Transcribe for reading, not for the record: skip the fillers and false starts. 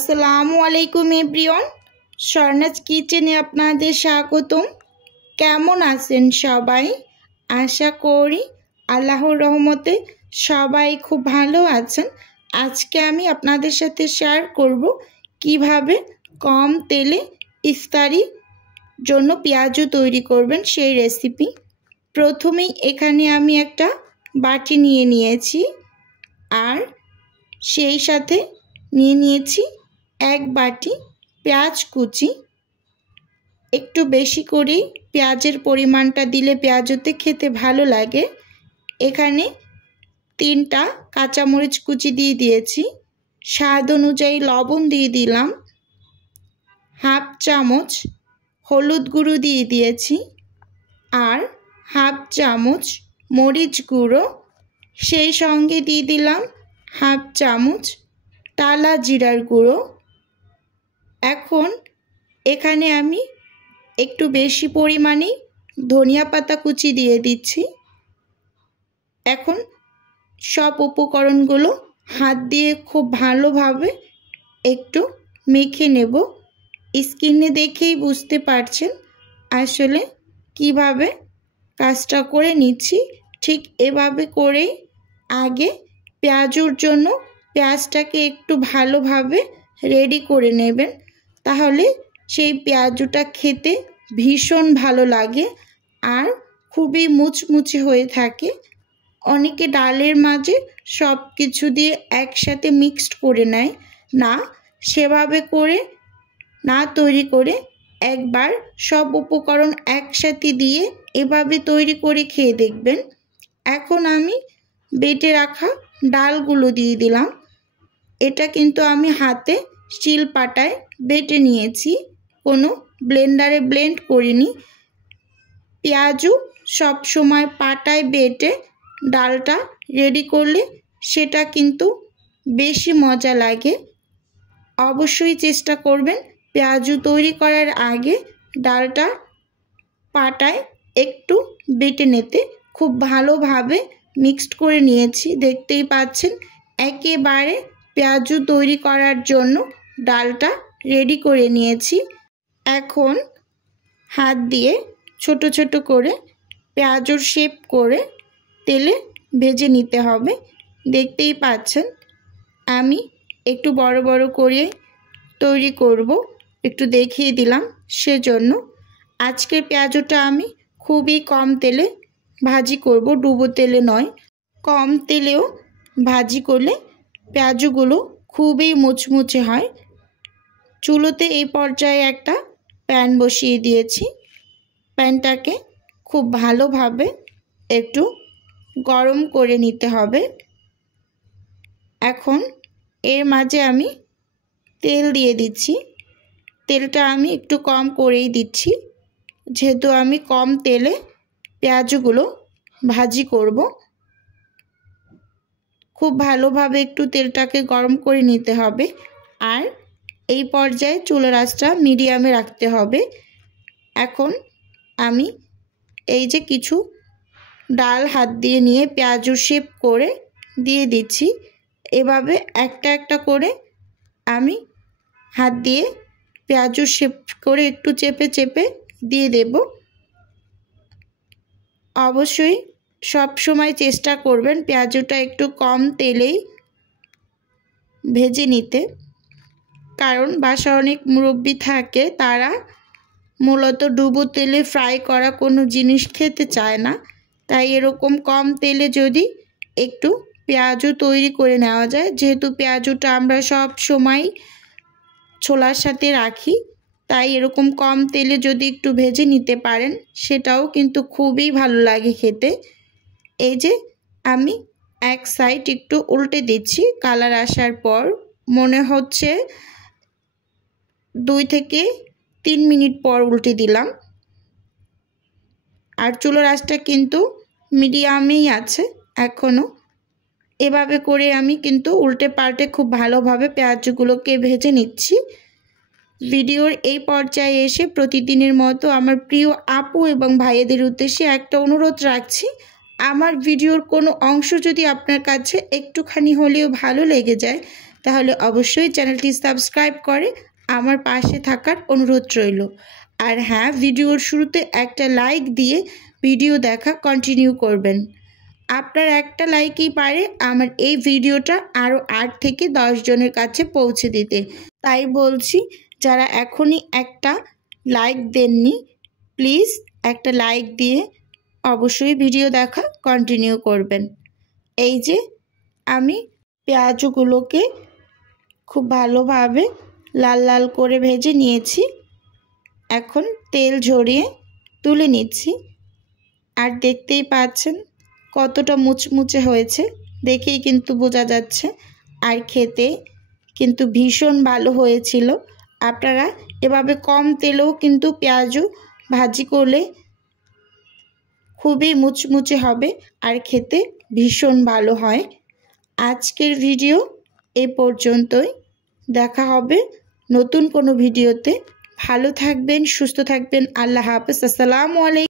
আসসালামু আলাইকুম এভরিওয়ান, স্বর্ণাজ কিচেনে আপনাদের স্বাগতম। কেমন আছেন সবাই? আশা করি আল্লাহর রহমতে সবাই খুব ভালো আছেন। আজকে আমি আপনাদের সাথে শেয়ার করব কিভাবে কম তেলে ইফতারির জন্য পেঁয়াজু তৈরি করবেন সেই রেসিপি। প্রথমেই এখানে আমি একটা বাটি নিয়ে নিয়েছি, আর সেই সাথে নিয়ে নিয়েছি এক বাটি পেঁয়াজ কুচি। একটু বেশি করে পেঁয়াজের পরিমাণটা দিলে পেঁয়াজুতে খেতে ভালো লাগে। এখানে 3টা কাঁচামরিচ কুচি দিয়ে দিয়েছি, স্বাদ অনুযায়ী লবণ দিয়ে দিলাম, হাফ চামচ হলুদ গুঁড়ো দিয়ে দিয়েছি, আর হাফ চামচ মরিচ গুঁড়ো, সেই সঙ্গে দিয়ে দিলাম হাফ চামচ টালা জিরার গুঁড়ো। এখন এখানে আমি একটু বেশি পরিমাণে ধনিয়া পাতা কুচি দিয়ে দিচ্ছি। এখন সব উপকরণগুলো হাত দিয়ে খুব ভালোভাবে একটু মেখে নেব। স্ক্রিনে দেখেই বুঝতে পারছেন আসলে কিভাবে কাজটা করে নিচ্ছি। ঠিক এভাবে করেই আগে পেঁয়াজুর জন্য পেঁয়াজটাকে একটু ভালোভাবে রেডি করে নেবেন, তাহলে সেই পেঁয়াজুটা খেতে ভীষণ ভালো লাগে আর খুবই মুচমুচে হয়ে থাকে। অনেকে ডালের মাঝে সব কিছু দিয়ে একসাথে মিক্সড করে নেয়, না সেভাবে করে না তৈরি করে একবার সব উপকরণ একসাথে দিয়ে এভাবে তৈরি করে খেয়ে দেখবেন। এখন আমি বেটে রাখা ডালগুলো দিয়ে দিলাম। এটা কিন্তু আমি হাতে শিল পাটায় বেটে নিয়েছি, কোনো ব্লেন্ডারে ব্লেন্ড করিনি। পেঁয়াজু সব সময় পাটায় বেটে ডালটা রেডি করলে সেটা কিন্তু বেশি মজা লাগে। অবশ্যই চেষ্টা করবেন পেঁয়াজু তৈরি করার আগে ডালটা পাটায় একটু বেটে নিতে। খুব ভালোভাবে মিক্সড করে নিয়েছি, দেখতেই পাচ্ছেন একেবারে পেঁয়াজু তৈরি করার জন্য ডালটা রেডি করে নিয়েছি। এখন হাত দিয়ে ছোট ছোট করে পেঁয়াজুর শেপ করে তেলে ভেজে নিতে হবে। দেখতেই পাচ্ছেন আমি একটু বড় বড় করে তৈরি করব, একটু দেখিয়ে দিলাম। সেজন্য আজকের পেঁয়াজুটা আমি খুবই কম তেলে ভাজি করব, ডুবো তেলে নয়। কম তেলেও ভাজি করলে পেঁয়াজুগুলো খুবই মুচমুচে হয়। চুলোতে এই পর্যায়ে একটা প্যান বসিয়ে দিয়েছি। প্যানটাকে খুব ভালোভাবে একটু গরম করে নিতে হবে। এখন এর মাঝে আমি তেল দিয়ে দিচ্ছি। তেলটা আমি একটু কম করেই দিচ্ছি, যেহেতু আমি কম তেলে পেঁয়াজগুলো ভাজি করব। খুব ভালোভাবে একটু তেলটাকে গরম করে নিতে হবে, আর এই পর্যায়ে চুলার আঁচটা মিডিয়ামে রাখতে হবে। এখন আমি এই যে কিছু ডাল হাত দিয়ে নিয়ে পেঁয়াজু শেপ করে দিয়ে দিচ্ছি। এভাবে একটা একটা করে আমি হাত দিয়ে পেঁয়াজু শেপ করে একটু চেপে চেপে দিয়ে দেব। অবশ্যই সব সময় চেষ্টা করবেন পেঁয়াজুটা একটু কম তেলেই ভেজে নিতে, কারণ বাসায় অনেক মুরব্বি থাকে, তারা মূলত ডুবো তেলে ফ্রাই করা কোনো জিনিস খেতে চায় না। তাই এরকম কম তেলে যদি একটু পেঁয়াজু তৈরি করে নেওয়া যায়, যেহেতু পেঁয়াজুটা আমরা সব সময় ছোলার সাথে রাখি, তাই এরকম কম তেলে যদি একটু ভেজে নিতে পারেন সেটাও কিন্তু খুবই ভালো লাগে খেতে। এই যে আমি এক সাইড একটু উল্টে দিচ্ছি, কালার আসার পর মনে হচ্ছে 2 থেকে 3 মিনিট পর উল্টে দিলাম। আর চুলার আঁচটা কিন্তু মিডিয়ামেই আছে এখনও। এভাবে করে আমি কিন্তু উল্টে পাল্টে খুব ভালোভাবে পেঁয়াজগুলোকে ভেজে নিচ্ছি। ভিডিওর এই পর্যায়ে এসে প্রতিদিনের মতো আমার প্রিয় আপু এবং ভাইয়েদের উদ্দেশ্যে একটা অনুরোধ রাখছি, আমার ভিডিওর কোনো অংশ যদি আপনার কাছে একটুখানি হলেও ভালো লেগে যায়, তাহলে অবশ্যই চ্যানেলটি সাবস্ক্রাইব করে আমার পাশে থাকার অনুরোধ রইল। আর হ্যাঁ, ভিডিওর শুরুতে একটা লাইক দিয়ে ভিডিও দেখা কন্টিনিউ করবেন। আপনার একটা লাইকই পারে আমার এই ভিডিওটা আরও 8 থেকে 10 জনের কাছে পৌঁছে দিতে। তাই বলছি, যারা এখনই একটা লাইক দেননি, প্লিজ একটা লাইক দিয়ে অবশ্যই ভিডিও দেখা কন্টিনিউ করবেন। এই যে আমি পেঁয়াজগুলোকে খুব ভালোভাবে লাল লাল করে ভেজে নিয়েছি। এখন তেল ঝরিয়ে তুলে নিচ্ছি। আর দেখতেই পাচ্ছেন কতটা মুচমুচে হয়েছে, দেখেই কিন্তু বোঝা যাচ্ছে। আর খেতে কিন্তু ভীষণ ভালো হয়েছিল। আপনারা এভাবে কম তেলেও কিন্তু পেঁয়াজু ভাজি করলে খুবই মুচমুচে হবে আর খেতে ভীষণ ভালো হয়। আজকের ভিডিও এ পর্যন্তই। দেখা হবে নতুন কোনো ভিডিওতে। ভালো থাকবেন, সুস্থ থাকবেন। আল্লাহ হাফেজ। আসসালামু আলাইকুম।